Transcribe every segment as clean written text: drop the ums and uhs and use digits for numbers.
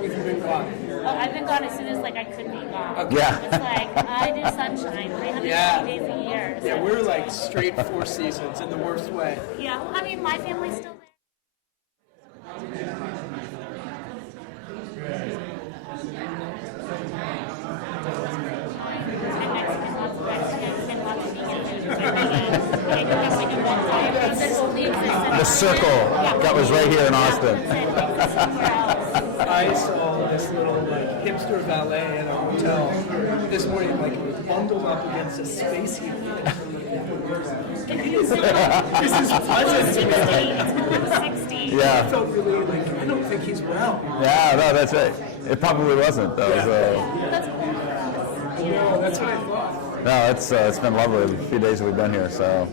long have you been gone? Oh, I've been gone as soon as I could be gone. Okay. Yeah. It's I do sunshine 360 days a year. So Yeah, we're straight 4 seasons in the worst way. yeah, well, I mean, my family's still there. And Mexicans, lots of Mexicans, and lots of vegans. I do have an event diagram that only exists in The circle that was right here in Austin. I saw this little hipster valet in a hotel this morning, it was bundled up against a space heater. This is pleasant to me. 60. Yeah. I felt really I don't think he's well. Yeah, no, that's right. It probably wasn't, though. Yeah. That's cool. No, that's what I thought. No, it's been lovely the few days that we've been here, so.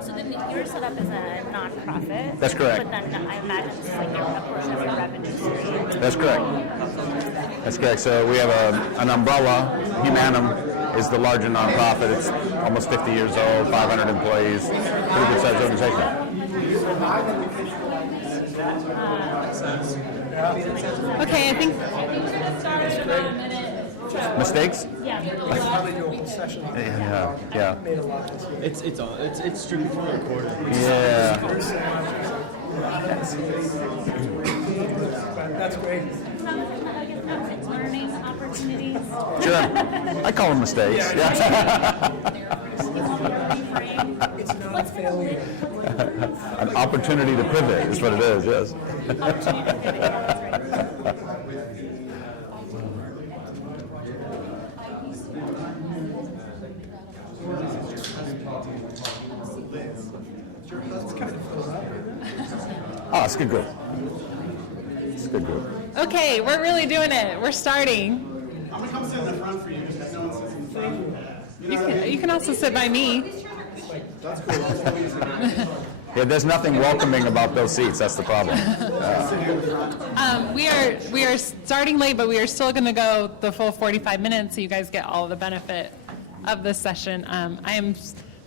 So then you're set up as a nonprofit. That's correct. But then I imagine it's a portion of your revenue stream. That's correct. That's correct. So we have an umbrella. Humanum is the larger nonprofit. It's almost 50 years old, 500 employees, pretty good sized organization. Okay, I think we're gonna start in about a minute. Mistakes? Yeah. Yeah. Made a lot this week. It's strictly recorded. Yeah. That's great. It's learning opportunities. Sure. I call them mistakes. Yeah. It's not a failure. An opportunity to pivot is what it is, yes. Opportunity to pivot, yeah, that's right. Oh, it's a good group. It's a good group. Okay, we're really doing it. We're starting. I'm gonna come sit in the front for you because no one sits in the front. You can also sit by me. That's cool. Yeah, there's nothing welcoming about those seats. That's the problem. We are starting late, but we are still going to go the full 45 minutes, so you guys get all the benefit of this session. I am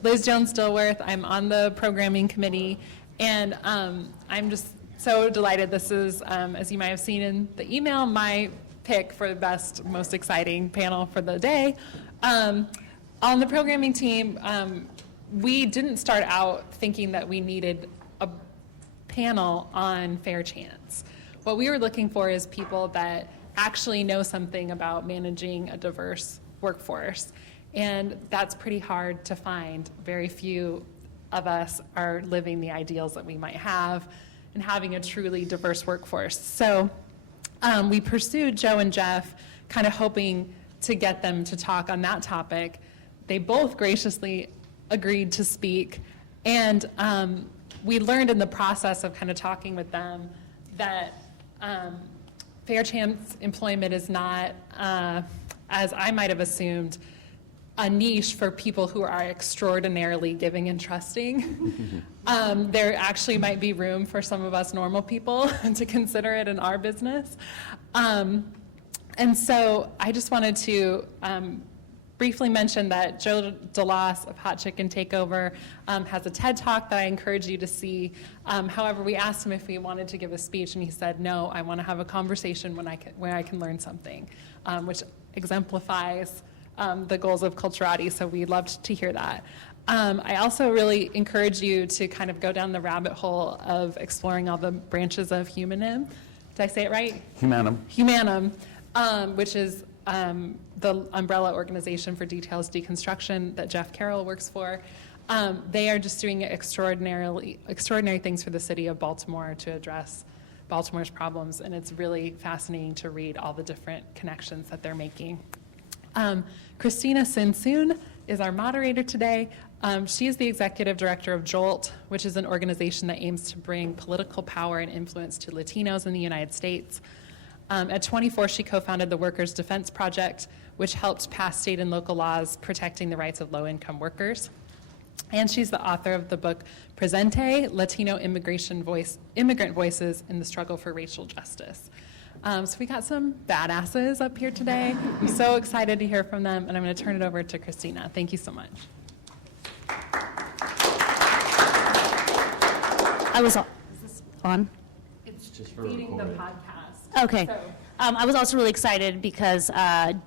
Liz Jones-Dilworth. I'm on the programming committee, and I'm just so delighted. This is, as you might have seen in the email, my pick for the best, most exciting panel for the day. On the programming team, we didn't start out thinking that we needed a panel on fair chance. What we were looking for is people that actually know something about managing a diverse workforce. And that's pretty hard to find. Very few of us are living the ideals that we might have and having a truly diverse workforce. So we pursued Joe and Jeff, kind of hoping to get them to talk on that topic. They both graciously agreed to speak, and we learned in the process of kind of talking with them that fair chance employment is not, as I might have assumed, a niche for people who are extraordinarily giving and trusting. There actually might be room for some of us normal people to consider it in our business. And so I just wanted to briefly mention that Joe DeLoss of Hot Chicken Takeover has a TED Talk that I encourage you to see. However, we asked him if he wanted to give a speech, and he said, no, I want to have a conversation where I can learn something, which exemplifies the goals of Culturati, so we'd love to hear that. I also really encourage you to kind of go down the rabbit hole of exploring all the branches of Humanism. Did I say it right? Humanum. Humanum, which is the umbrella organization for details deconstruction that Jeff Carroll works for. They are just doing extraordinary things for the city of Baltimore to address Baltimore's problems, and it's really fascinating to read all the different connections that they're making. Christina Sinsoon is our moderator today. She is the executive director of JOLT, which is an organization that aims to bring political power and influence to Latinos in the United States. At 24, she co-founded the Workers' Defense Project, which helped pass state and local laws protecting the rights of low-income workers. And she's the author of the book Presente, Latino Immigrant Voices in the Struggle for Racial Justice. So we got some badasses up here today. I'm so excited to hear from them, and I'm going to turn it over to Christina. Thank you so much. Is this on? It's leading the podcast. Okay. So- I was also really excited because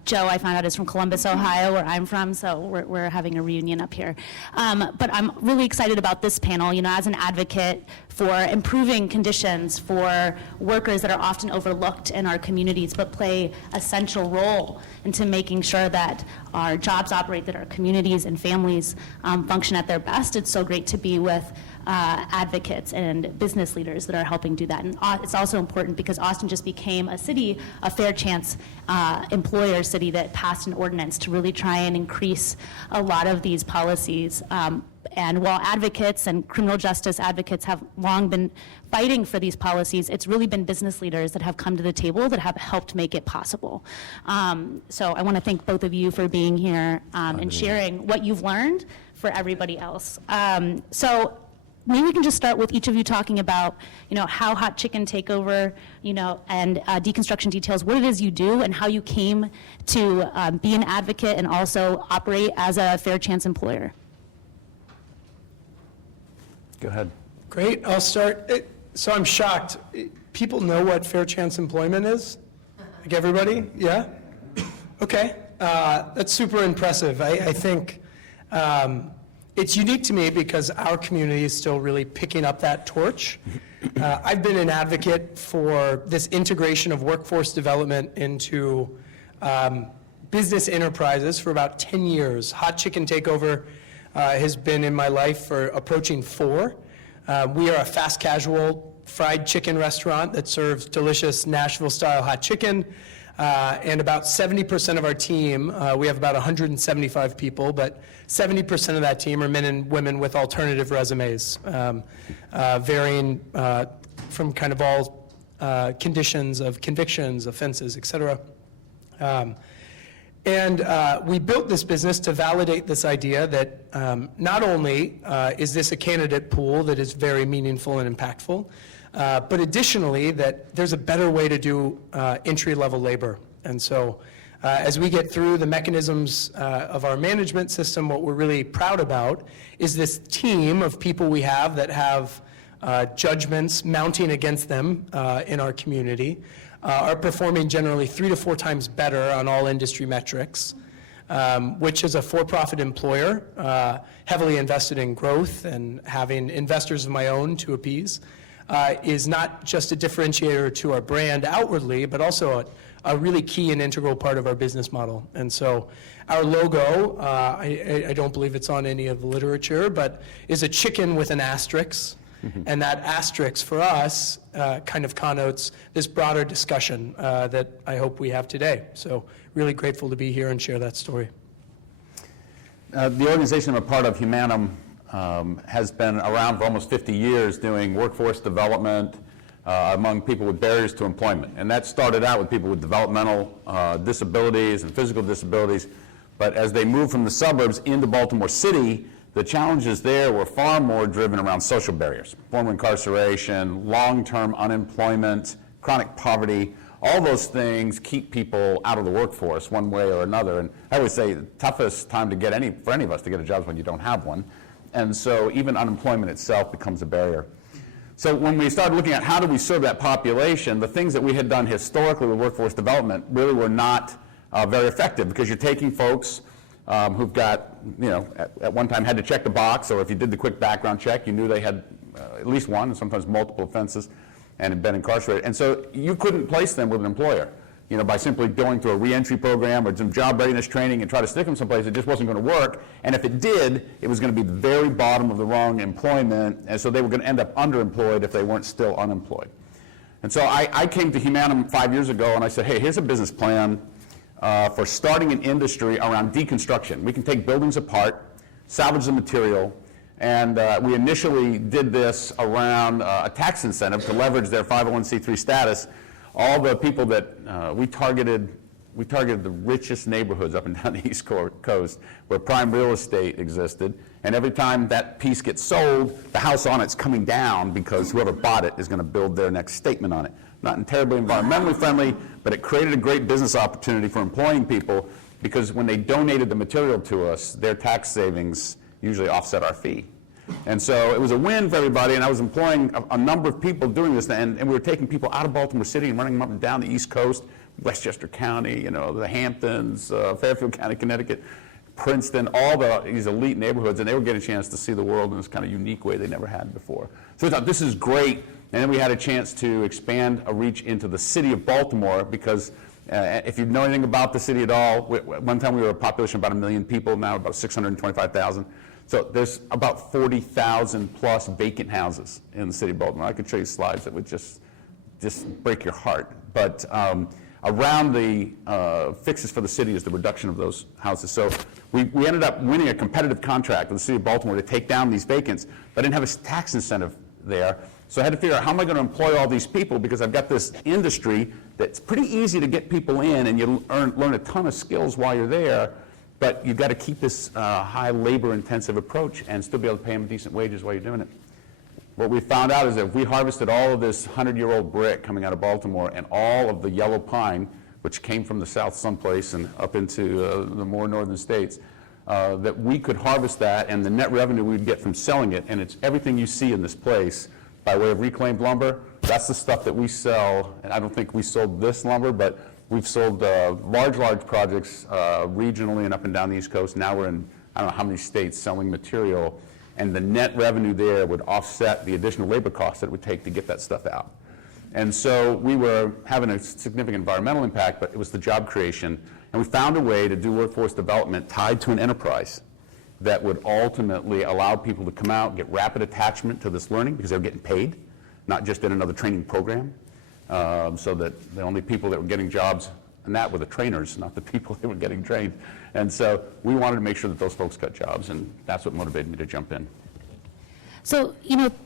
Joe, I found out, is from Columbus, Ohio, where I'm from, so we're having a reunion up here. But I'm really excited about this panel, you know, as an advocate for improving conditions for workers that are often overlooked in our communities but play a central role into making sure that our jobs operate, that our communities and families function at their best. It's so great to be with advocates and business leaders that are helping do that. And it's also important because Austin just became a city, a fair chance employer city that passed an ordinance to really try and increase a lot of these policies. And while advocates and criminal justice advocates have long been fighting for these policies, it's really been business leaders that have come to the table that have helped make it possible. So I want to thank both of you for being here and sharing what you've learned for everybody else. So maybe we can just start with each of you talking about, you know, how Hot Chicken Takeover, you know, and deconstruction details, what it is you do and how you came to be an advocate and also operate as a fair chance employer. Go ahead. Great, I'll start. So I'm shocked. People know what fair chance employment is? Like everybody? Yeah? Okay, that's super impressive. I think it's unique to me because our community is still really picking up that torch. I've been an advocate for this integration of workforce development into business enterprises for about 10 years. Hot Chicken Takeover has been in my life for approaching 4. We are a fast casual fried chicken restaurant that serves delicious Nashville-style hot chicken. And about 70% of our team, we have about 175 people, but 70% of that team are men and women with alternative resumes, varying from kind of all conditions of convictions, offenses, et cetera. And we built this business to validate this idea that not only is this a candidate pool that is very meaningful and impactful, but additionally that there's a better way to do entry-level labor. And so as we get through the mechanisms of our management system, what we're really proud about is this team of people we have that have judgments mounting against them in our community, are performing generally 3 to 4 times better on all industry metrics, which is a for-profit employer, heavily invested in growth and having investors of my own to appease, is not just a differentiator to our brand outwardly, but also a really key and integral part of our business model. And so our logo, I don't believe it's on any of the literature, but is a chicken with an asterisk. And that asterisk for us kind of connotes this broader discussion that I hope we have today. So really grateful to be here and share that story. The organization I'm a part of, Humanum, has been around for almost 50 years doing workforce development among people with barriers to employment. And that started out with people with developmental disabilities and physical disabilities. But as they moved from the suburbs into Baltimore City, the challenges there were far more driven around social barriers, former incarceration, long-term unemployment, chronic poverty. All those things keep people out of the workforce one way or another. And I would say the toughest time to get for any of us to get a job is when you don't have one. And so even unemployment itself becomes a barrier. So when we started looking at how do we serve that population, the things that we had done historically with workforce development really were not very effective, because you're taking folks who've got, at one time had to check the box, or if you did the quick background check, you knew they had at least one and sometimes multiple offenses and had been incarcerated. And so you couldn't place them with an employer, by simply going through a reentry program or some job readiness training and try to stick them someplace. It just wasn't going to work. And if it did, it was going to be the very bottom of the rung employment, and so they were going to end up underemployed if they weren't still unemployed. And so I came to Humanum 5 years ago and I said, hey, here's a business plan for starting an industry around deconstruction. We can take buildings apart, salvage the material, and we initially did this around a tax incentive to leverage their 501c3 status. All the people that we targeted the richest neighborhoods up and down the East Coast where prime real estate existed, and every time that piece gets sold, the house on it's coming down because whoever bought it is going to build their next statement on it. Not terribly environmentally friendly, but it created a great business opportunity for employing people, because when they donated the material to us, their tax savings usually offset our fee. And so it was a win for everybody, and I was employing a number of people doing this, and we were taking people out of Baltimore City and running them up and down the East Coast, Westchester County, the Hamptons, Fairfield County, Connecticut, Princeton, all these elite neighborhoods, and they were getting a chance to see the world in this kind of unique way they never had before. So we thought, this is great, and then we had a chance to expand a reach into the city of Baltimore, because if you know anything about the city at all, one time we were a population of about 1 million people, now about 625,000. So there's about 40,000 plus vacant houses in the city of Baltimore. I could show you slides that would just break your heart. But around the fixes for the city is the reduction of those houses. So we ended up winning a competitive contract with the city of Baltimore to take down these vacants, but I didn't have a tax incentive there. So I had to figure out, how am I going to employ all these people, because I've got this industry that's pretty easy to get people in, and you learn a ton of skills while you're there, but you've got to keep this high labor-intensive approach and still be able to pay them decent wages while you're doing it. What we found out is that if we harvested all of this 100-year-old brick coming out of Baltimore and all of the yellow pine, which came from the south someplace and up into the more northern states, that we could harvest that, and the net revenue we'd get from selling it, and it's everything you see in this place by way of reclaimed lumber. That's the stuff that we sell, and I don't think we sold this lumber, but we've sold large projects regionally and up and down the East Coast. Now we're in, I don't know how many states selling material, and the net revenue there would offset the additional labor costs that it would take to get that stuff out. And so we were having a significant environmental impact, but it was the job creation, and we found a way to do workforce development tied to an enterprise that would ultimately allow people to come out, get rapid attachment to this learning, because they were getting paid, not just in another training program. So that the only people that were getting jobs in that were the trainers, not the people that were getting trained. And so we wanted to make sure that those folks got jobs, and that's what motivated me to jump in. So,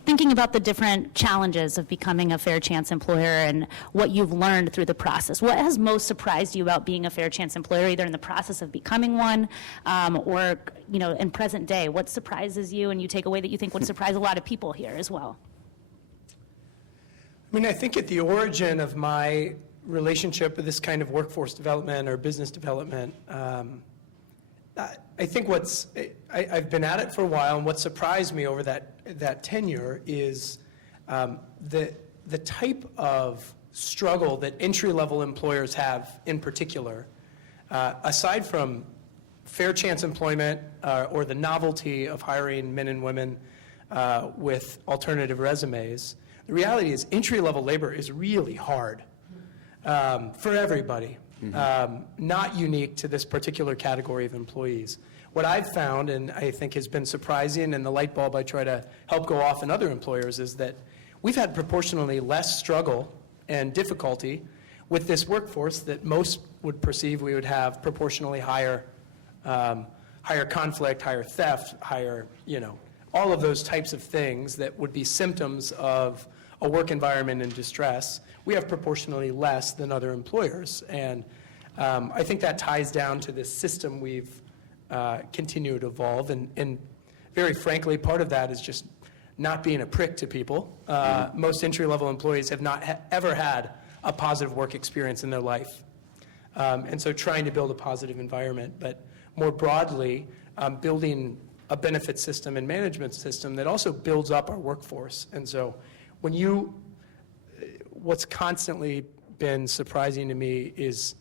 thinking about the different challenges of becoming a Fair Chance employer and what you've learned through the process, what has most surprised you about being a Fair Chance employer, either in the process of becoming one or, in present day? What surprises you and you take away that you think would surprise a lot of people here as well? I think at the origin of my relationship with this kind of workforce development or business development, I think I've been at it for a while, and what surprised me over that tenure is the type of struggle that entry-level employers have in particular, aside from fair chance employment or the novelty of hiring men and women with alternative resumes. The reality is entry-level labor is really hard for everybody. Not unique to this particular category of employees. What I've found, and I think has been surprising, and the light bulb I try to help go off in other employers, is that we've had proportionally less struggle and difficulty with this workforce that most would perceive we would have proportionally higher conflict, higher theft, higher, all of those types of things that would be symptoms of a work environment in distress. We have proportionally less than other employers. And I think that ties down to this system we've continued to evolve. And very frankly, part of that is just not being a prick to people. Most entry-level employees have not ever had a positive work experience in their life. And so trying to build a positive environment, but more broadly, building a benefit system and management system that also builds up our workforce. And so what's constantly been surprising to me is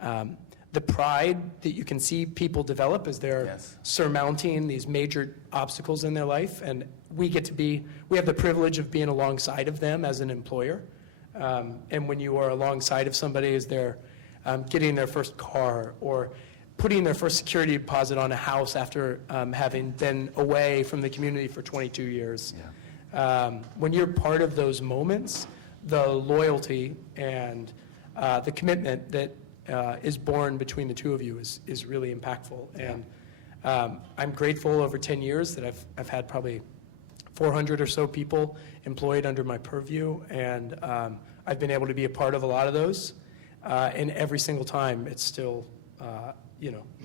the pride that you can see people develop as they're surmounting these major obstacles in their life. And we have the privilege of being alongside of them as an employer. And when you are alongside of somebody as they're getting their first car or putting their first security deposit on a house after having been away from the community for 22 years. When you're part of those moments, the loyalty and the commitment that is born between the two of you is really impactful. And I'm grateful over 10 years that I've had probably 400 or so people employed under my purview, and I've been able to be a part of a lot of those. And every single time, it's still,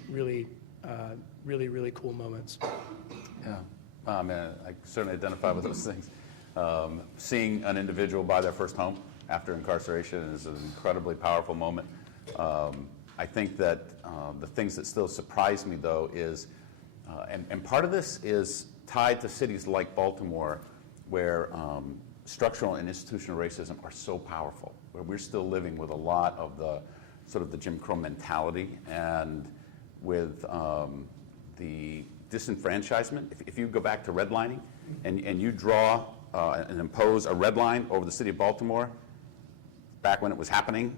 really, really cool moments. Yeah. I certainly identify with those things. Seeing an individual buy their first home after incarceration is an incredibly powerful moment. I think that the things that still surprise me, though, is, and part of this is tied to cities like Baltimore, where structural and institutional racism are so powerful, where we're still living with a lot of the sort of the Jim Crow mentality, and with the disenfranchisement. If you go back to redlining and you draw and impose a red line over the city of Baltimore, back when it was happening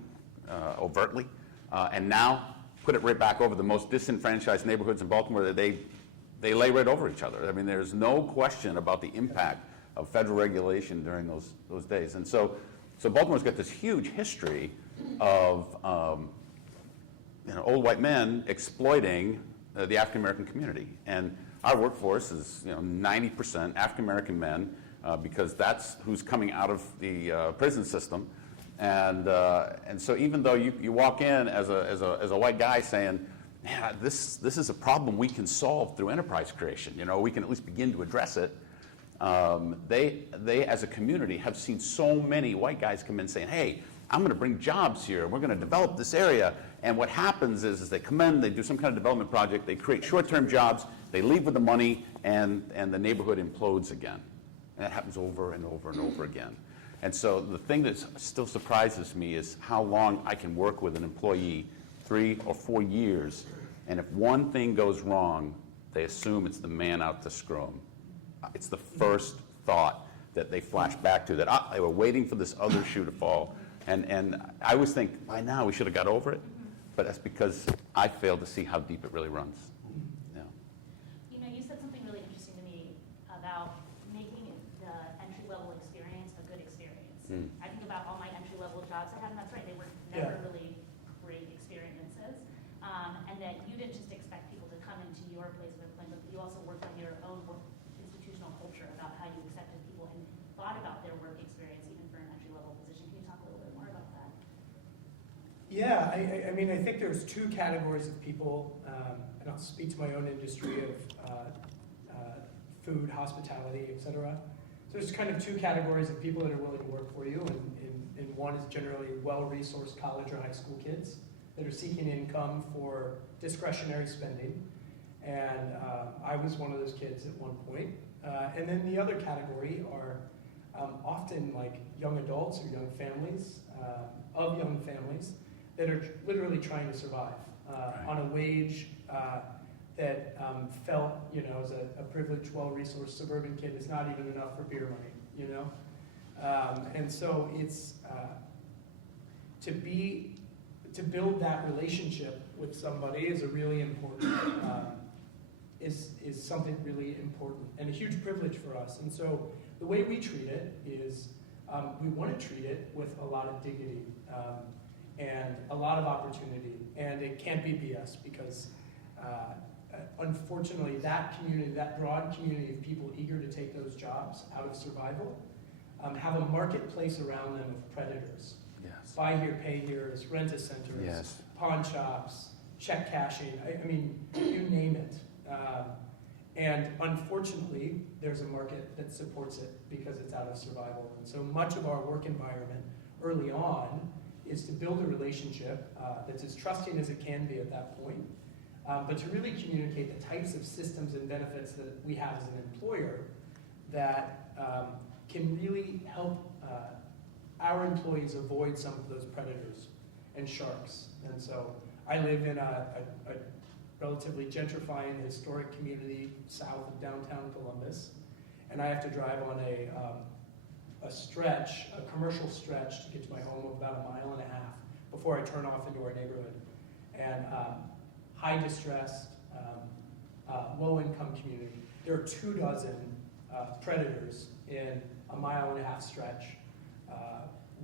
overtly, and now put it right back over the most disenfranchised neighborhoods in Baltimore, that they lay right over each other. I mean, there's no question about the impact of federal regulation during those days. And so Baltimore's got this huge history of old white men exploiting the African American community. And our workforce is 90% African American men, because that's who's coming out of the prison system. And so even though you walk in as a white guy saying, man, this is a problem we can solve through enterprise creation, we can at least begin to address it. They as a community have seen so many white guys come in saying, hey, I'm going to bring jobs here, we're going to develop this area. And what happens is they come in, they do some kind of development project, they create short-term jobs, they leave with the money, and the neighborhood implodes again. And that happens over and over and over again. And so the thing that still surprises me is how long I can work with an employee, 3 or 4 years, and if one thing goes wrong, they assume it's the man out to screw 'em. It's the first thought that they flash back to, that they were waiting for this other shoe to fall. And I always think, by now we should have got over it, but that's because I failed to see how deep it really runs. Yeah. You said something really interesting to me about making the entry-level experience a good experience. I think about all my entry-level jobs I had, and that's right, they were never really great experiences. And that you didn't just expect people to come into your place of employment, but you also worked on your own institutional culture about how you accepted people and thought about their work experience even for an entry-level position. Can you talk a little bit more about that? Yeah, I mean, I think there's 2 categories of people, and I'll speak to my own industry of food, hospitality, etc. So there's kind of 2 categories of people that are willing to work for you, and one is generally well-resourced college or high school kids that are seeking income for discretionary spending, and I was one of those kids at one point. And then the other category are often like young adults or young families, that are literally trying to survive on a wage that felt, as a privileged, well-resourced suburban kid, is not even enough for beer money, and so it's to build that relationship with somebody is a really important is something really important and a huge privilege for us. And so the way we treat it is we want to treat it with a lot of dignity and a lot of opportunity, and it can't be BS because unfortunately that community, that broad community of people eager to take those jobs out of survival, have a marketplace around them of predators. Yes. Buy here, pay here's, rent-a-centers, Yes. pawn shops, check cashing, I mean, you name it. And unfortunately, there's a market that supports it because it's out of survival. And so much of our work environment early on is to build a relationship that's as trusting as it can be at that point, but to really communicate the types of systems and benefits that we have as an employer that can really help our employees avoid some of those predators and sharks. And so I live in a relatively gentrifying historic community south of downtown Columbus, and I have to drive on a stretch, a commercial stretch, to get to my home of about 1.5 miles before I turn off into our neighborhood. And high distressed, low income community. There are 24 predators in a 1.5 mile stretch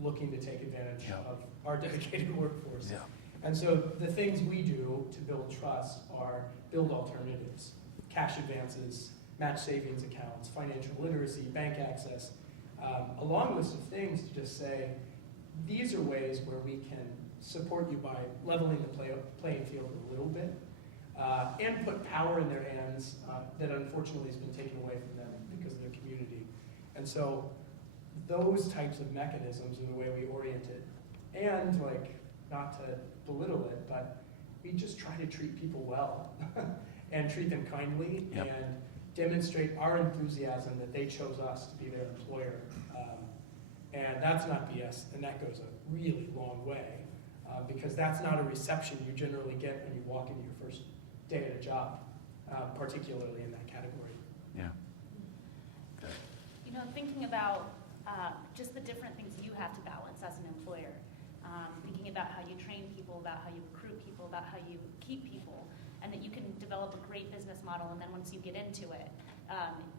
looking to take advantage of our dedicated workforce. Yeah. And so the things we do to build trust are build alternatives, cash advances, match savings accounts, financial literacy, bank access, a long list of things to just say, these are ways where we can support you by leveling the playing field a little bit, and put power in their hands that unfortunately has been taken away from them because of their community. And so those types of mechanisms are the way we orient it. And not to belittle it, but we just try to treat people well and treat them kindly and demonstrate our enthusiasm that they chose us to be their employer. And that's not BS, and that goes a really long way, because that's not a reception you generally get when you walk into your first day at a job, particularly in that category. Yeah. You know, thinking about just the different things you have to balance as an employer, thinking about how you train people, about how you recruit people, about how you keep people, and that you can develop a great business model, and then once you get into it,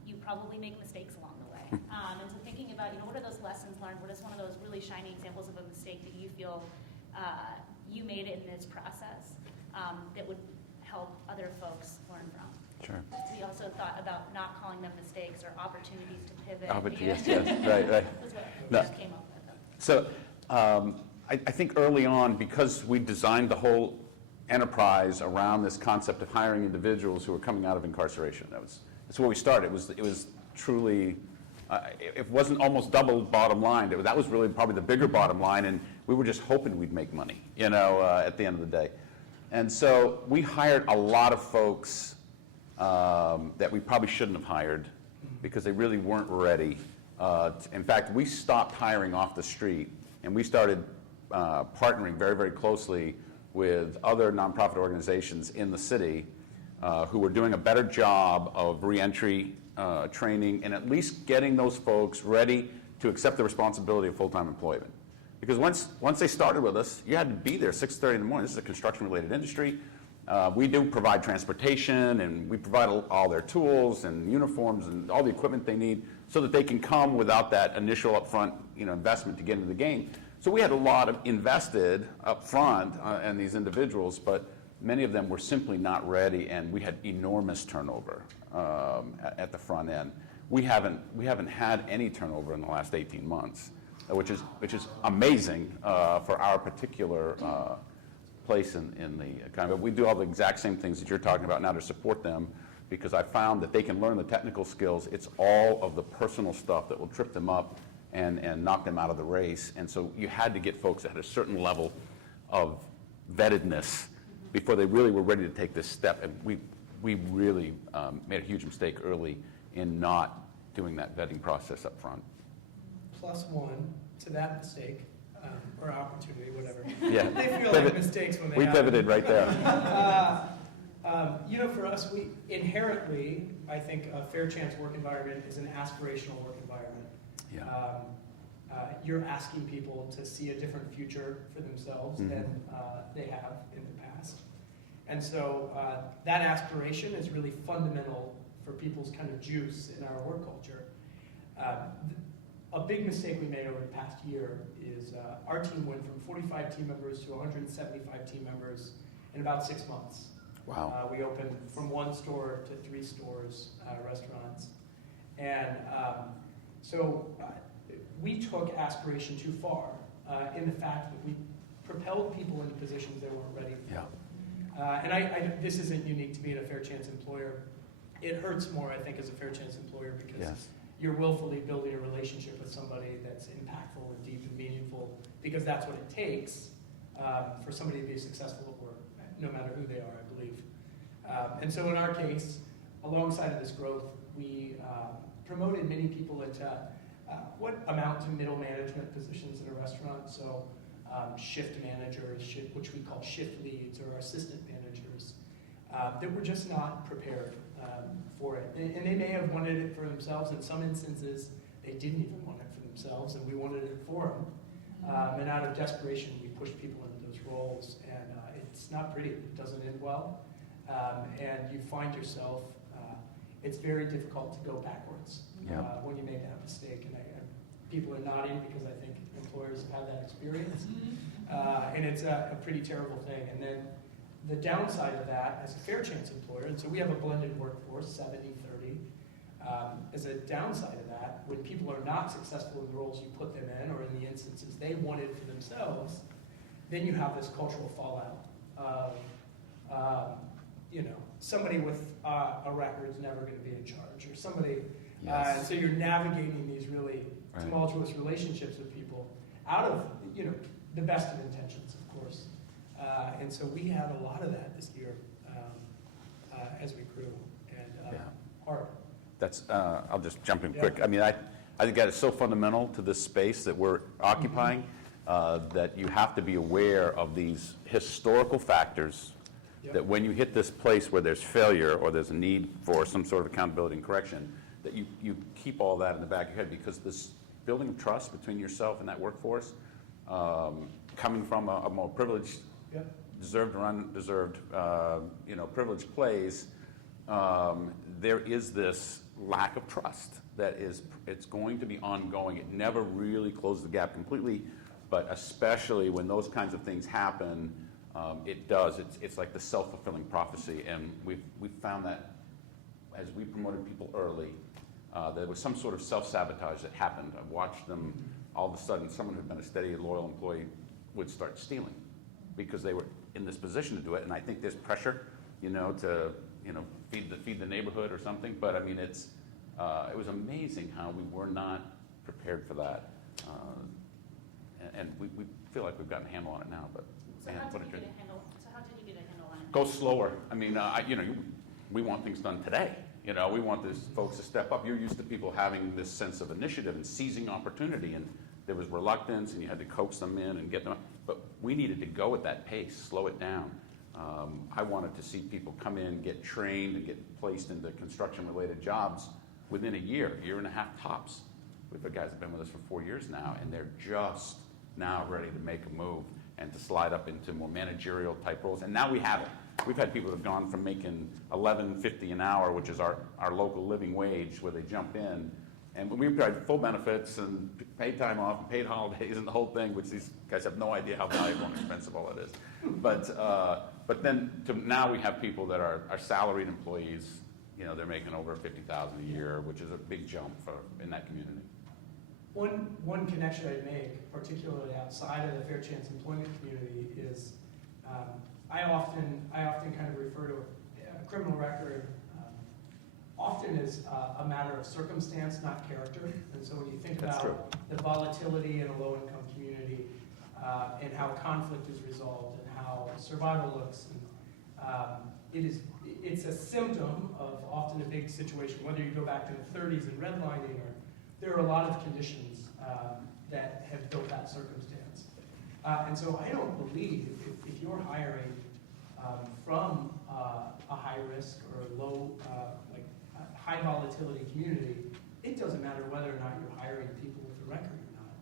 you probably make mistakes along the way. And so thinking about, you know, what are those lessons learned? What is one of those really shining examples of a mistake that you feel you made in this process that would help other folks learn from? Sure. We also thought about not calling them mistakes or opportunities to pivot. Yes, right. That's what we No. just came up with. So I think early on, because we designed the whole enterprise around this concept of hiring individuals who are coming out of incarceration, that's where we started. It was truly, it wasn't almost double bottom line. That was really probably the bigger bottom line, and we were just hoping we'd make money, at the end of the day. And so we hired a lot of folks that we probably shouldn't have hired because they really weren't ready. In fact, we stopped hiring off the street, and we started partnering very, very closely with other nonprofit organizations in the city who were doing a better job of reentry training and at least getting those folks ready to accept the responsibility of full-time employment. Because once they started with us, you had to be there 6:30 in the morning. This is a construction-related industry. We do provide transportation, and we provide all their tools and uniforms and all the equipment they need so that they can come without that initial upfront investment to get into the game. So we had a lot of invested upfront in these individuals, but many of them were simply not ready, and we had enormous turnover at the front end. We haven't had any turnover in the last 18 months, which is amazing for our particular place in the economy. But we do all the exact same things that you're talking about now to support them, because I found that they can learn the technical skills. It's all of the personal stuff that will trip them up and knock them out of the race. And so you had to get folks at a certain level of vettedness before they really were ready to take this step. And we really made a huge mistake early in not doing that vetting process up front. Plus one to that mistake, or opportunity, whatever. Yeah. They feel like mistakes when they We happen. pivoted right there. For us, we inherently, I think, a fair chance work environment is an aspirational work environment. Yeah. You're asking people to see a different future for themselves than they have in the past. And so that aspiration is really fundamental for people's kind of juice in our work culture. A big mistake we made over the past year is our team went from 45 team members to 175 team members in about 6 months. Wow. We opened from 1 store to 3 stores, restaurants. And so we took aspiration too far in the fact that we propelled people into positions they weren't ready for. Yeah. And this isn't unique to being a fair chance employer. It hurts more, I think, as a fair chance employer because Yes. you're willfully building a relationship with somebody that's impactful and deep and meaningful, because that's what it takes for somebody to be successful at work, no matter who they are, I believe. And so in our case, alongside of this growth, we promoted many people into what amount to middle management positions in a restaurant. So shift managers, which we call shift leads, or assistant managers, that were just not prepared for it. And they may have wanted it for themselves. In some instances, they didn't even want it for themselves, and we wanted it for them. And out of desperation, we pushed people into those roles, and it's not pretty. It doesn't end well. And you find yourself, it's very difficult to go backwards when you make that mistake. And people are nodding because I think employers have had that experience. And it's a pretty terrible thing. And then the downside of that, as a fair chance employer, and so we have a blended workforce, 70-30, as a downside of that, when people are not successful in the roles you put them in, or in the instances they wanted for themselves, then you have this cultural fallout of, somebody with a record is never going to be in charge, or somebody, so you're navigating these really tumultuous relationships with people out of, the best of intentions, of course. And so we had a lot of that this year as we grew, and hard. That's, I'll just jump in quick. I mean, I think that is so fundamental to this space that we're occupying, that you have to be aware of these historical factors, that when you hit this place where there's failure or there's a need for some sort of accountability and correction, that you keep all that in the back of your head, because this building of trust between yourself and that workforce, coming from a more privileged, deserved or undeserved, privileged place, there is this lack of trust that it's going to be ongoing. It never really closes the gap completely, but especially when those kinds of things happen, it does. It's like the self-fulfilling prophecy, and we've found that as we promoted people early, there was some sort of self-sabotage that happened. I've watched them, all of a sudden, someone who'd been a steady, loyal employee would start stealing because they were in this position to do it, and I think there's pressure, to feed the neighborhood or something. But I mean, it was amazing how we were not prepared for that, and we feel like we've gotten a handle on it now. But So how did you get a handle on it? Go slower. I mean, we want things done today. We want these folks to step up. You're used to people having this sense of initiative and seizing opportunity, and there was reluctance, and you had to coax them in and get them up. But we needed to go at that pace, slow it down. I wanted to see people come in, get trained, and get placed into construction-related jobs within a year and a half tops. We've had guys that have been with us for 4 years now, and they're just now ready to make a move and to slide up into more managerial type roles. And now we have it. We've had people that have gone from making $11.50 an hour, which is our local living wage, where they jump in, and we provide full benefits and paid time off and paid holidays and the whole thing, which these guys have no idea how valuable and expensive all that is. But then now we have people that are salaried employees. They're making over $50,000 a year, which is a big jump in that community. One connection I'd make, particularly outside of the fair chance employment community, is I often kind of refer to a criminal record often as a matter of circumstance, not character. And so when you think about the volatility in a low-income community and how conflict is resolved and how survival looks, and, it's a symptom of often a big situation, whether you go back to the 30s and redlining, or there are a lot of conditions that have built that circumstance. And so I don't believe if you're hiring from a high risk or low, high volatility community, it doesn't matter whether or not you're hiring people with a record or not.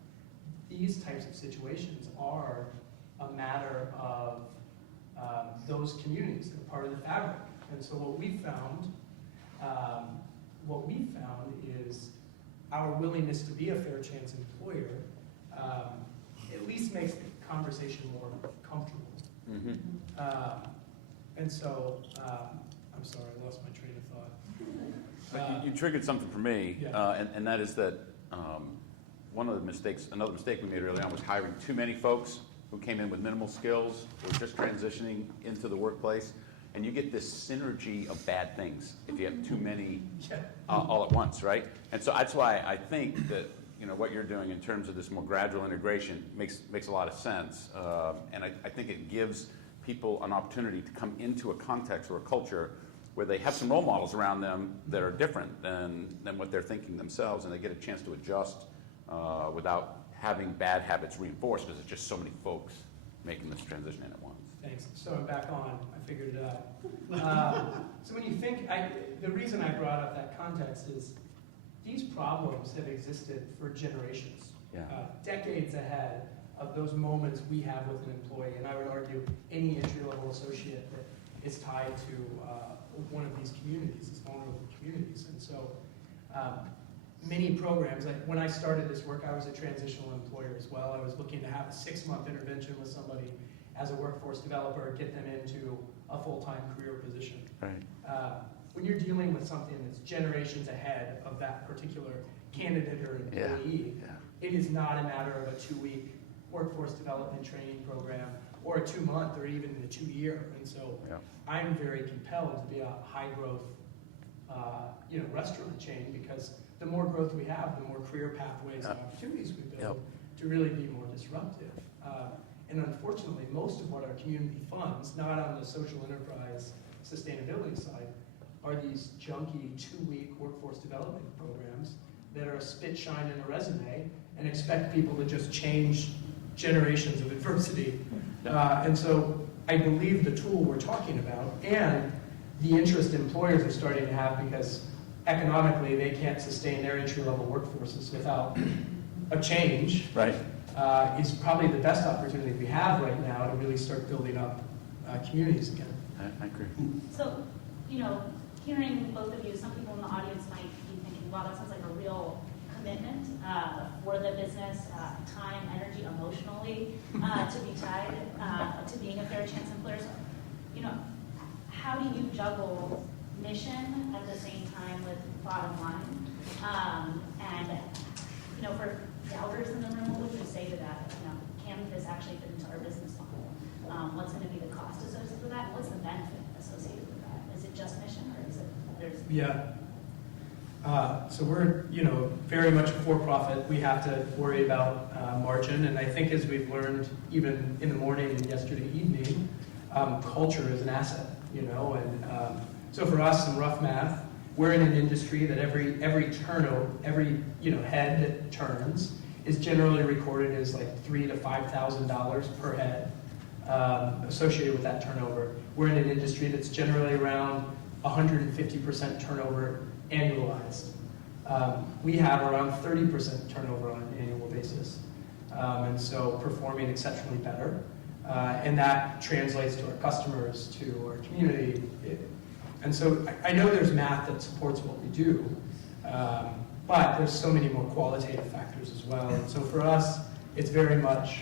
These types of situations are a matter of those communities that are part of the fabric. And so what we found is our willingness to be a fair chance employer at least makes the conversation more comfortable. Mm-hmm. And so, I'm sorry, I lost my train of thought. But you triggered something for me, Yeah. and that is that another mistake we made early on was hiring too many folks who came in with minimal skills, who were just transitioning into the workplace, and you get this synergy of bad things if you have too many all at once, right? And so that's why I think that what you're doing in terms of this more gradual integration makes a lot of sense, and I think it gives people an opportunity to come into a context or a culture where they have some role models around them that are different than what they're thinking themselves, and they get a chance to adjust without having bad habits reinforced, because it's just so many folks making this transition in at once. Thanks. So I'm back on. I figured it out. So when you think, the reason I brought up that context is these problems have existed for generations, decades ahead of those moments we have with an employee. And I would argue any entry-level associate that is tied to one of these communities, these vulnerable communities. And so many programs, like when I started this work, I was a transitional employer as well. I was looking to have a 6-month intervention with somebody as a workforce developer, get them into a full-time career position. Right. When you're dealing with something that's generations ahead of that particular candidate or employee, it is not a matter of a 2-week workforce development training program or a 2-month or even a 2-year. And so I'm very compelled to be a high-growth restaurant chain, because the more growth we have, the more career pathways and opportunities we build to really be more disruptive. And unfortunately, most of what our community funds, not on the social enterprise sustainability side, are these junky 2-week workforce development programs that are a spit shine in a resume and expect people to just change generations of adversity. And so I believe the tool we're talking about and the interest employers are starting to have, because economically they can't sustain their entry-level workforces without a change, Right. is probably the best opportunity we have right now to really start building up communities again. I agree. So, hearing both of you, some people in the audience might be thinking, wow, that sounds like a real commitment for the business, time, energy, emotionally, to be tied to being a fair chance employer. So, how do you juggle mission at the same time with bottom line? And, for doubters in the room, what would you say to that? Can this actually fit into our business model? What's going to be the cost associated with that? What's the benefit associated with that? Is it just mission, or is it there's? Yeah. So we're, very much a for-profit. We have to worry about margin, and I think as we've learned even in the morning and yesterday evening, culture is an asset, and so for us, some rough math, we're in an industry that every turnover, every head that turns is generally recorded as like $3,000 to $5,000 per head associated with that turnover. We're in an industry that's generally around 150% turnover annualized. We have around 30% turnover on an annual basis, and so performing exceptionally better. And that translates to our customers, to our community. And so I know there's math that supports what we do, but there's so many more qualitative factors as well. And so for us, it's very much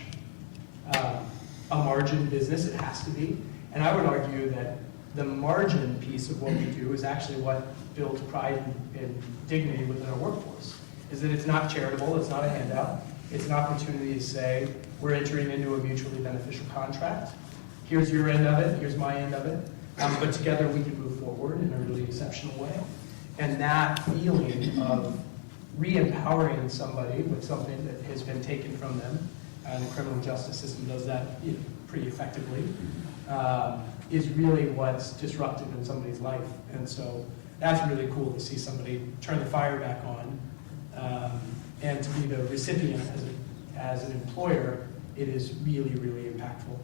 a margin business. It has to be. And I would argue that the margin piece of what we do is actually what builds pride and dignity within our workforce, is that it's not charitable, it's not a handout. It's an opportunity to say, we're entering into a mutually beneficial contract. Here's your end of it, here's my end of it. But together we can move forward in a really exceptional way. And that feeling of re-empowering somebody with something that has been taken from them, and the criminal justice system does that pretty effectively, is really what's disruptive in somebody's life. And so that's really cool to see somebody turn the fire back on, and to be the recipient as an employer. It is really, really impactful,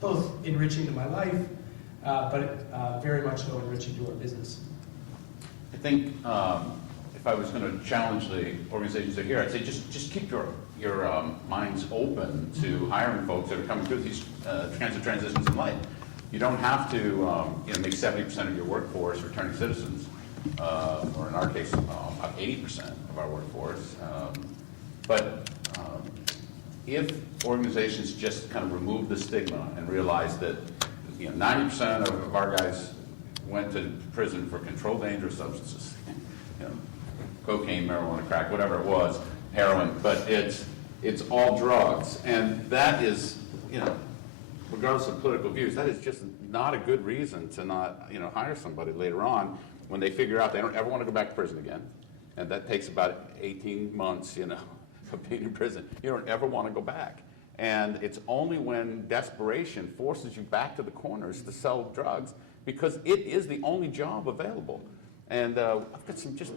both enriching to my life, but very much so enriching to our business. I think if I was going to challenge the organizations that are here, I'd say just keep your minds open to hiring folks that are coming through these transitions in life. You don't have to make 70% of your workforce returning citizens, or in our case, about 80% of our workforce. But if organizations just kind of remove the stigma and realize that 90% of our guys went to prison for controlled dangerous substances, cocaine, marijuana, crack, whatever it was, heroin, but it's all drugs, and that is, regardless of political views, that is just not a good reason to not, hire somebody later on when they figure out they don't ever want to go back to prison again, and that takes about 18 months, of being in prison. You don't ever want to go back. And it's only when desperation forces you back to the corners to sell drugs, because it is the only job available. And I've got some just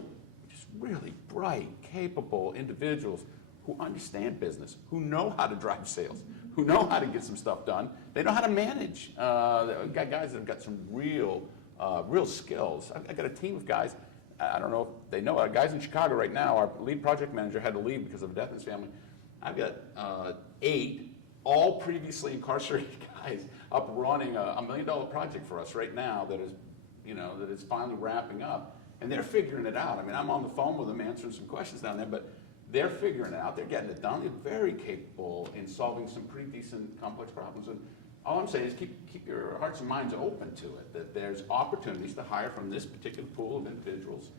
really bright, capable individuals who understand business, who know how to drive sales, who know how to get some stuff done. They know how to manage. I've got guys that have got some real skills. I've got a team of guys. I don't know if they know it. Guys in Chicago right now, our lead project manager had to leave because of a death in his family. I've got 8 all previously incarcerated guys up running a $1 million project for us right now that is finally wrapping up, and they're figuring it out. I mean, I'm on the phone with them answering some questions down there, but they're figuring it out. They're getting it done. They're very capable in solving some pretty decent complex problems. And all I'm saying is keep your hearts and minds open to it, that there's opportunities to hire from this particular pool of individuals,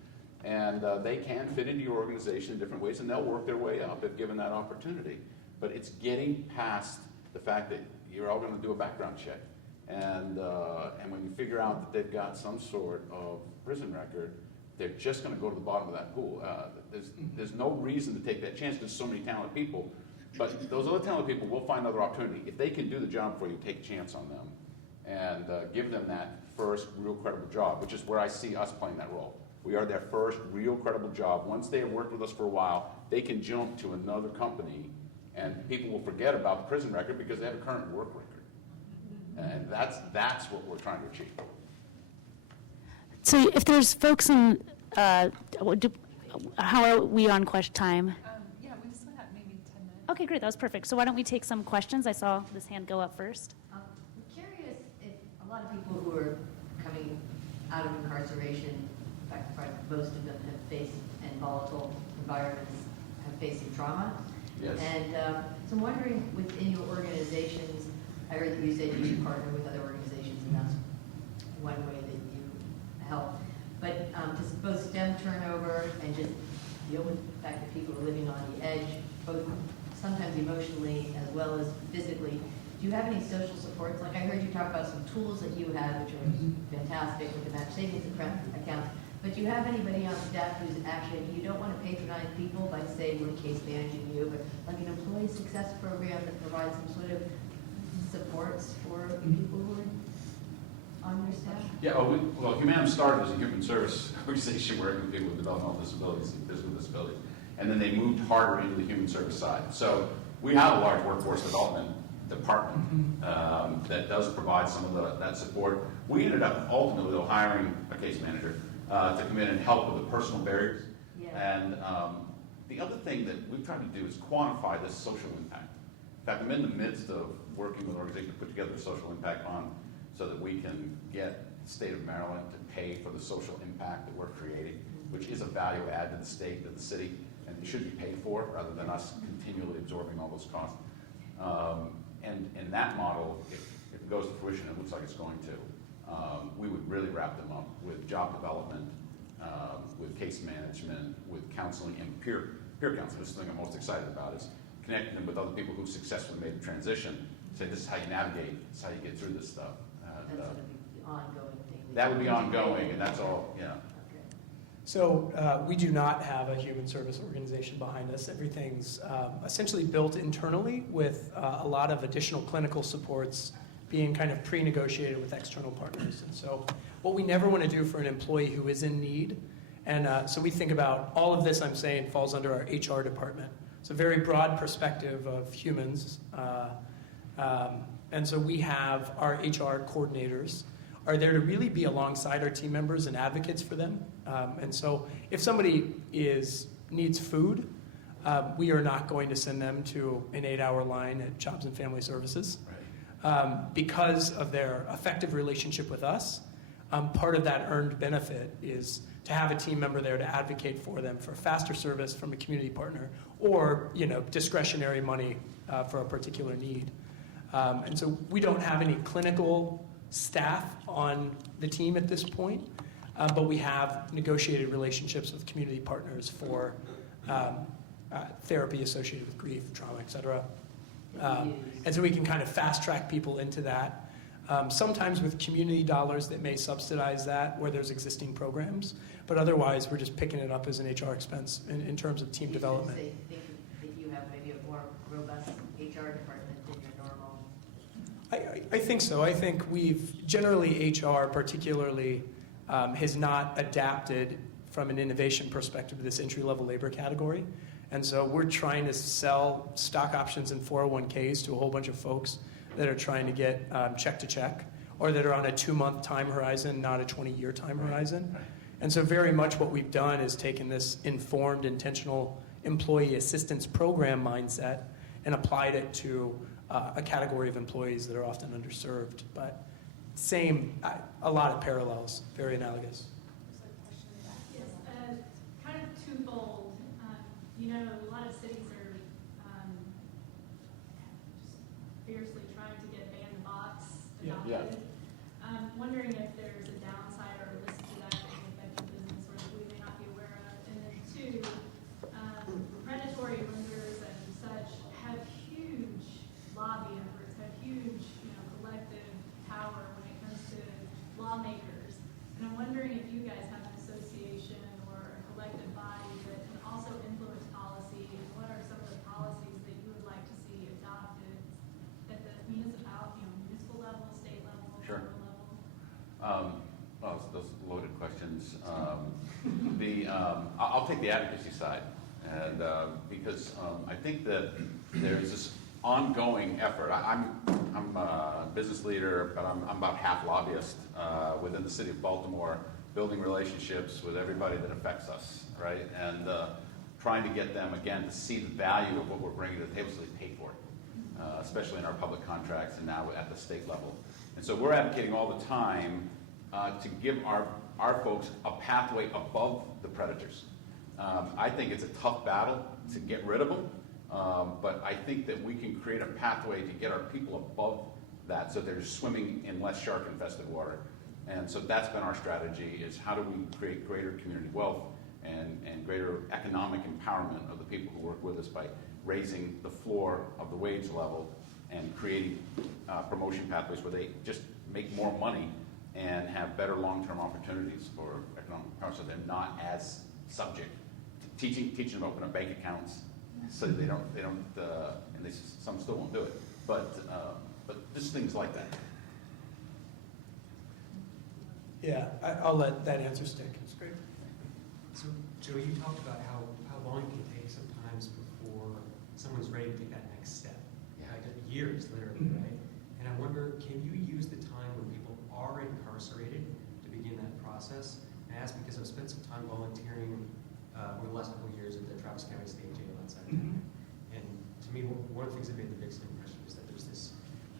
and they can fit into your organization in different ways, and they'll work their way up if given that opportunity. But it's getting past the fact that you're all going to do a background check, and when you figure out that they've got some sort of prison record, they're just going to go to the bottom of that pool. There's no reason to take that chance. There's so many talented people. But those other talented people will find another opportunity. If they can do the job for you, take a chance on them. and give them that first real credible job, which is where I see us playing that role. We are their first real credible job. Once they have worked with us for a while, they can jump to another company, and people will forget about the prison record because they have a current work record. And that's what we're trying to achieve. So if there's folks in, how are we on question time? Yeah, we just have maybe 10 minutes. Okay, great, that was perfect. So why don't we take some questions? I saw this hand go up first. I'm curious if a lot of people who are coming out of incarceration, in fact, probably most of them have faced, and volatile environments, have faced some trauma. Yes. And so I'm wondering, within your organizations, I heard that you said you partner with other organizations, and that's one way that you help. But to both stem turnover and just deal with the fact that people are living on the edge, both sometimes emotionally as well as physically, do you have any social supports? Like I heard you talk about some tools that you have, which are fantastic with the match savings accounts. But do you have anybody on staff who's actually, you don't want to patronize people by saying we're case managing you, but like an employee success program that provides some sort of supports for people who are on your staff? Yeah, well, Humanum started as a human service organization working with people with developmental disabilities and physical disabilities, and then they moved harder into the human service side. So we have a large workforce development department that does provide some of that support. We ended up ultimately though hiring a case manager to come in and help with the personal barriers. Yeah. And the other thing that we've tried to do is quantify this social impact. In fact, I'm in the midst of working with organizations to put together a social impact bond so that we can get the state of Maryland to pay for the social impact that we're creating, which is a value add to the state, to the city, and it should be paid for rather than us continually absorbing all those costs. And that model, if it goes to fruition, it looks like it's going to, we would really wrap them up with job development, with case management, with counseling, and peer counseling. This is the thing I'm most excited about is connecting them with other people who've successfully made the transition. Say, this is how you navigate, this is how you get through this stuff. That's sort of the ongoing thing. That would be ongoing, and that's all, yeah. Okay. So we do not have a human service organization behind us. Everything's essentially built internally with a lot of additional clinical supports being kind of pre-negotiated with external partners. And so what we never want to do for an employee who is in need, and so we think about all of this I'm saying falls under our HR department. It's a very broad perspective of humans. And so we have our HR coordinators are there to really be alongside our team members and advocates for them. And so if somebody needs food, we are not going to send them to an 8-hour line at Jobs and Family Services. Because of their effective relationship with us, part of that earned benefit is to have a team member there to advocate for them for faster service from a community partner or discretionary money for a particular need. And so we don't have any clinical staff on the team at this point, but we have negotiated relationships with community partners for therapy associated with grief, trauma, et cetera. And so we can kind of fast track people into that. Sometimes with community dollars that may subsidize that where there's existing programs, but otherwise we're just picking it up as an HR expense in terms of team development. You think that you have maybe a more robust HR department than your normal? I think so. I think we've generally HR particularly has not adapted from an innovation perspective to this entry-level labor category. And so we're trying to sell stock options and 401ks to a whole bunch of folks that are trying to get check to check or that are on a 2-month time horizon, not a 20-year time horizon. And so very much what we've done is taken this informed, intentional employee assistance program mindset and applied it to a category of employees that are often underserved. But a lot of parallels, very analogous. Yes, kind of twofold. A lot of cities are just fiercely trying to get ban the box adopted. Yeah. Wondering if there's a downside or a risk to that that can affect the business or that we may not be aware of. And then two, predatory lenders and such have huge lobby efforts, have huge collective power when it comes to lawmakers. And I'm wondering if you guys have an association or a collective body that can also influence policy, and what are some of the policies that you would like to see adopted at the municipal level, state level? Sure. I'll take the advocacy side, and because I think that there's this ongoing effort. I'm a business leader, but I'm about half lobbyist within the city of Baltimore, building relationships with everybody that affects us, right? And trying to get them, again, to see the value of what we're bringing to the table so they pay for it, especially in our public contracts and now at the state level. And so we're advocating all the time to give our folks a pathway above the predators. I think it's a tough battle to get rid of them, but I think that we can create a pathway to get our people above that so they're swimming in less shark-infested water. And so that's been our strategy, is how do we create greater community wealth and greater economic empowerment of the people who work with us by raising the floor of the wage level and creating promotion pathways where they just make more money and have better long-term opportunities for economic empowerment, so they're not as subject to teaching them to open up bank accounts, so they don't, and some still won't do it, but just things like that. Yeah, I'll let that answer stick. It's great. So, Joe, you talked about how long it can take sometimes before someone's ready to take that next step. Yeah, years, literally, right? And I wonder, can you use the time when people are incarcerated to begin that process? And I ask because I've spent some time volunteering over the last couple of years at the Travis County State Jail outside of town. And to me, one of the things that made the biggest impression is that there's this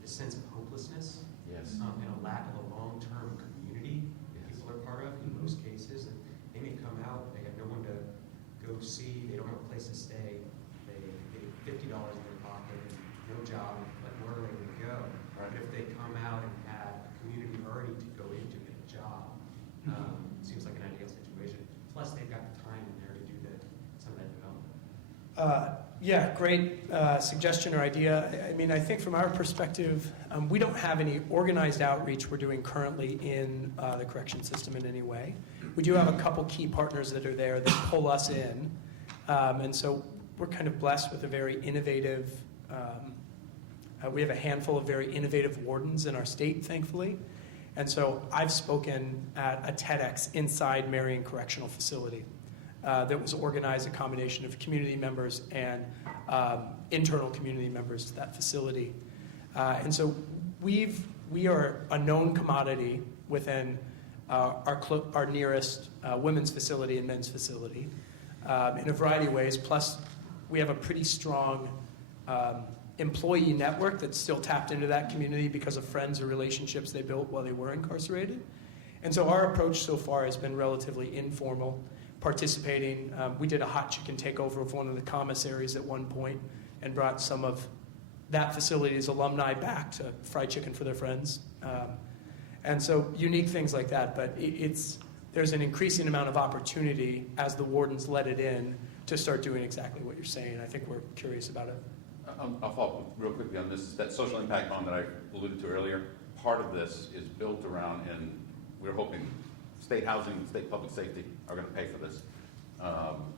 sense of hopelessness, Yes. and a lack of a long-term community that people are part of in most cases. And they may come out, they have no one to go see, they don't have a place to stay, they get $50 in their pocket, and no job, like where are they going to go? But if they come out and have a community already to go into, get a job, seems like an ideal situation. Plus, they've got the time in there to do some of that development. Yeah, great suggestion or idea. I mean, I think from our perspective, we don't have any organized outreach we're doing currently in the correction system in any way. We do have a couple key partners that are there that pull us in. And so we're kind of blessed with a very innovative, we have a handful of very innovative wardens in our state, thankfully. And so I've spoken at a TEDx inside Marion Correctional Facility that was organized, a combination of community members and internal community members to that facility. And so we are a known commodity within our nearest women's facility and men's facility in a variety of ways. Plus, we have a pretty strong employee network that's still tapped into that community because of friends or relationships they built while they were incarcerated. And so our approach so far has been relatively informal, participating. We did a hot chicken takeover of one of the commissaries at one point and brought some of that facility's alumni back to fry chicken for their friends. And so unique things like that, but there's an increasing amount of opportunity as the wardens let it in to start doing exactly what you're saying. I think we're curious about it. I'll follow up real quickly on this. That social impact bond that I alluded to earlier, part of this is built around, and we're hoping state housing, state public safety are going to pay for this,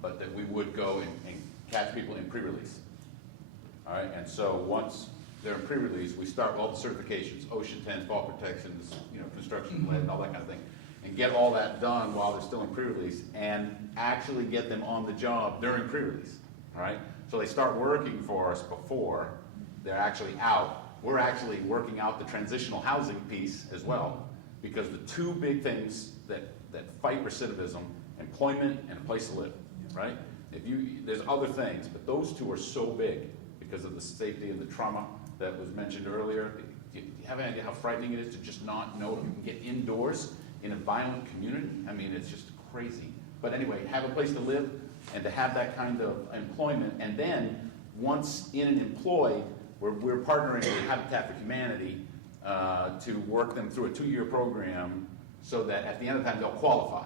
but that we would go and catch people in pre-release. All right, and so once they're in pre-release, we start with all the certifications, OSHA 10, fall protections, construction lead, and all that kind of thing, and get all that done while they're still in pre-release, and actually get them on the job during pre-release. All right, so they start working for us before they're actually out. We're actually working out the transitional housing piece as well, because the two big things that fight recidivism, employment and a place to live, right? There's other things, but those two are so big because of the safety and the trauma that was mentioned earlier. Do you have any idea how frightening it is to just not know if you can get indoors in a violent community? I mean, it's just crazy. But anyway, have a place to live and to have that kind of employment. And then once in and employed, we're partnering with Habitat for Humanity to work them through a 2-year program so that at the end of the time they'll qualify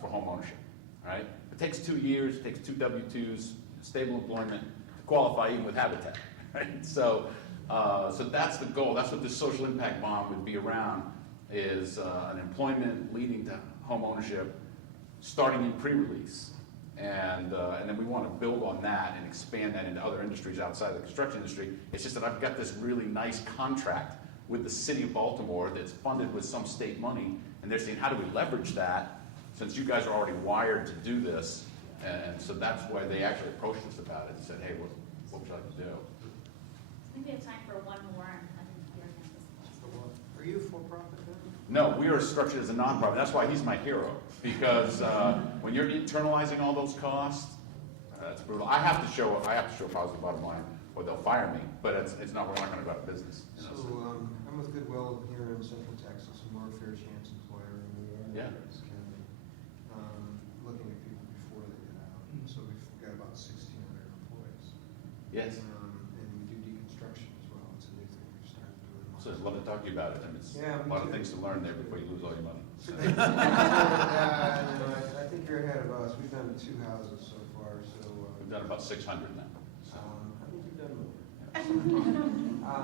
for home ownership, right? It takes 2 years, it takes 2 W-2s, stable employment to qualify even with Habitat, right? So that's the goal. That's what this social impact bond would be around, is an employment leading to home ownership starting in pre-release. And then we want to build on that and expand that into other industries outside of the construction industry. It's just that I've got this really nice contract with the city of Baltimore that's funded with some state money, and they're saying, how do we leverage that since you guys are already wired to do this, and so that's why they actually approached us about it and said, hey, what would you like to do? I think we have time for one more. I think your hand is- Are you a for-profit then? No, we are structured as a nonprofit. That's why he's my hero, because when you're internalizing all those costs, it's brutal. I have to show positive bottom line, or they'll fire me. But it's not. We're not going to go out of business. So I'm with Goodwill here in Central Texas, and we're a fair chance employer, and we are in Yeah. Harris County, looking at people before they get out. So we've got about 1,600 employees. Yes. And we do deconstruction as well. It's a new thing we've started doing. So I'd love to talk to you about it. I mean, it's Yeah, a me lot of too. things to learn there before you lose all your money. So. I think you're ahead of us. We've done 2 houses so far, so. We've done about 600 now. So. I think you've done more. A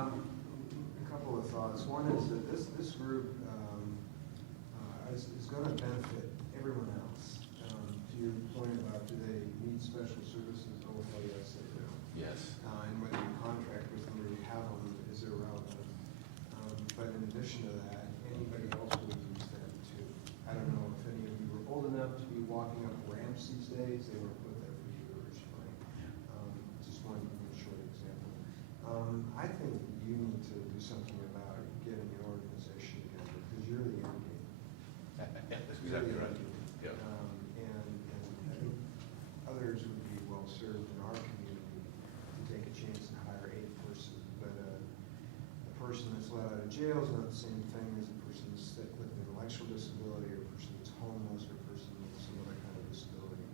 couple of thoughts. One is that this group is going to benefit everyone else. To your point about do they need special services? Oh, well, yes, they do. Yes. And whether you contract with them or you have them is irrelevant. But in addition to that, anybody else will use them too. I don't know if any of you were old enough to be walking up ramps these days. They were put there for you originally. Just one short example. I think you need to do something about getting your organization together because you're the end game. That's You're exactly the right. end game. Yeah. And I think others would be well served in our community to take a chance and hire a person. But a person that's let out of jail is not the same thing as a person that's sick with an intellectual disability or a person that's homeless or a person with some other kind of disability.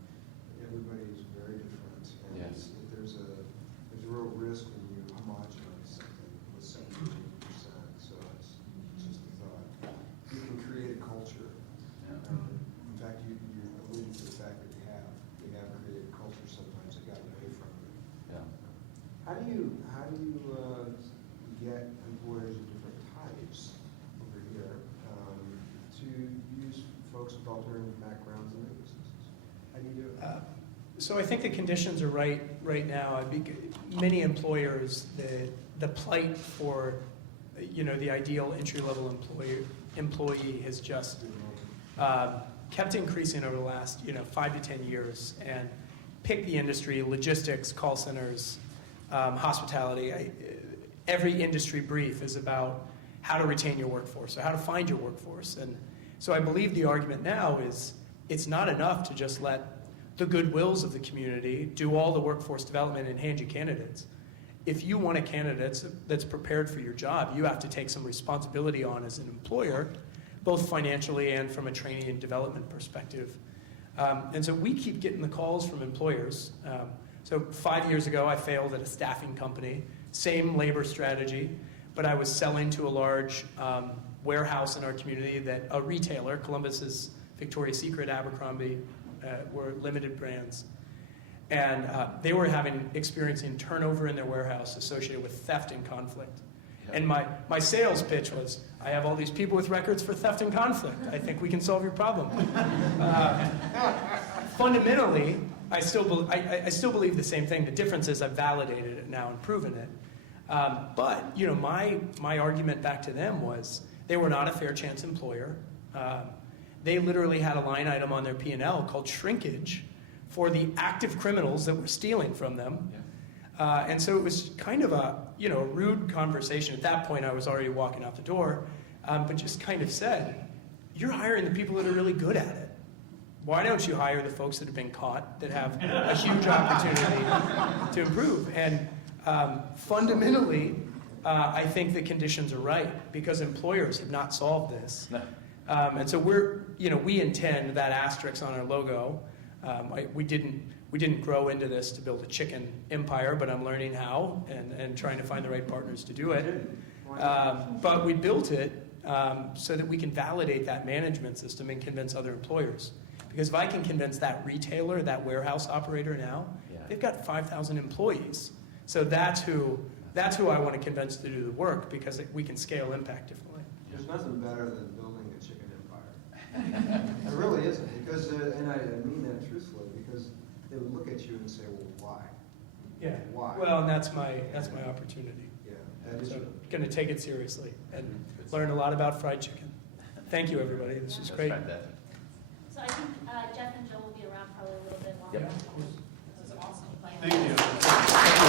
Everybody is very different. And Yes. there's a real risk when you homogenize something with 70%. So it's just a thought. You can create a culture. In fact, you alluded to the fact that we have created a culture sometimes that got away from it. Yeah. How do you get employers of different types over here to use folks with alternative backgrounds in their businesses? How do you do it? So I think the conditions are right now. Many employers, the plight for, the ideal entry-level employee has just kept increasing over the last, 5 to 10 years. And pick the industry: logistics, call centers, hospitality. Every industry brief is about how to retain your workforce or how to find your workforce. And so I believe the argument now is it's not enough to just let the goodwills of the community do all the workforce development and hand you candidates. If you want a candidate that's prepared for your job, you have to take some responsibility on as an employer, both financially and from a training and development perspective. And so we keep getting the calls from employers. So 5 years ago, I failed at a staffing company, same labor strategy, but I was selling to a large warehouse in our community a retailer, Columbus's Victoria's Secret, Abercrombie, were limited brands. And they were experiencing turnover in their warehouse associated with theft and conflict. And my sales pitch was, I have all these people with records for theft and conflict. I think we can solve your problem. Fundamentally, I still believe the same thing. The difference is I've validated it now and proven it. But my argument back to them was they were not a fair chance employer. They literally had a line item on their P&L called shrinkage for the active criminals that were stealing from them. Yeah. And so it was kind of a rude conversation. At that point, I was already walking out the door, but just kind of said, you're hiring the people that are really good at it. Why don't you hire the folks that have been caught, that have a huge opportunity to improve? And fundamentally, I think the conditions are right because employers have not solved this. No. And so we intend that asterisk on our logo. We didn't grow into this to build a chicken empire, but I'm learning how and trying to find the right partners to do it. But we built it so that we can validate that management system and convince other employers. Because if I can convince that retailer, that warehouse operator now, they've got 5,000 employees. So that's who I want to convince to do the work because we can scale impact differently. There's nothing better than building a chicken empire. It really isn't, because, and I mean that truthfully, because they would look at you and say, well, why? Yeah. Why? Well, and that's my opportunity. Yeah, that is. So going to take it seriously and learn a lot about fried chicken. Thank you, everybody. This was great. Fantastic. So I think Jeff and Joe will be around probably a little bit longer. Yep. This is awesome. Thank you.